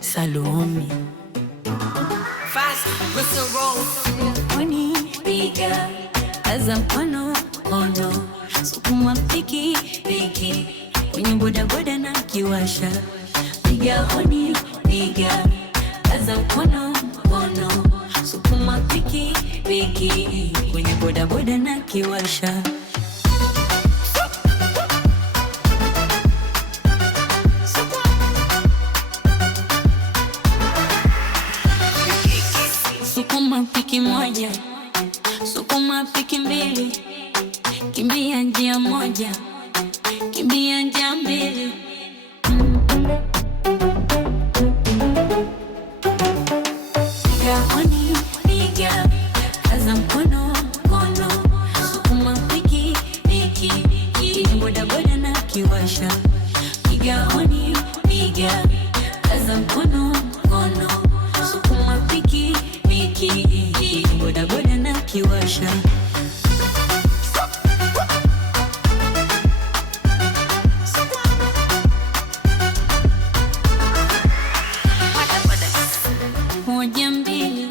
Salome Fast with the roll. Pwani piga kaza mkono kono, sukuma piki piki kwenye bodaboda na kiwasha. Piga honi piga kaza mkono kono, sukuma piki piki kwenye bodaboda na kiwasha. Sukuma piki moja, sukuma piki mbili, kimbia njia moja, kimbia njia mbili. Piga honi piga kaza mkono kono, sukuma piki piki bodaboda na kiwasha. Piga honi piga kaza mkono kono, sukuma piki piki bodaboda na kiwasha. Moja mbili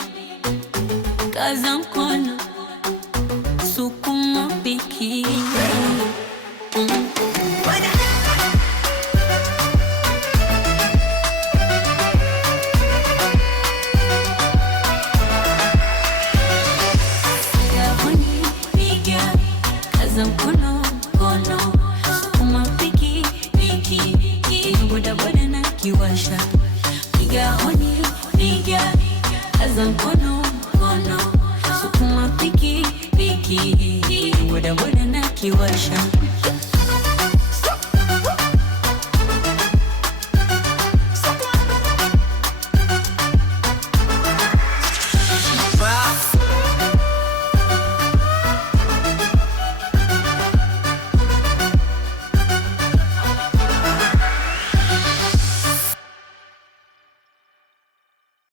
kaza mkono, sukuma piki. Kaza mkono kono, sukuma piki piki bodaboda na kiwasha. Piga honi piga kaza mkono kono, sukuma piki piki bodaboda na kiwasha.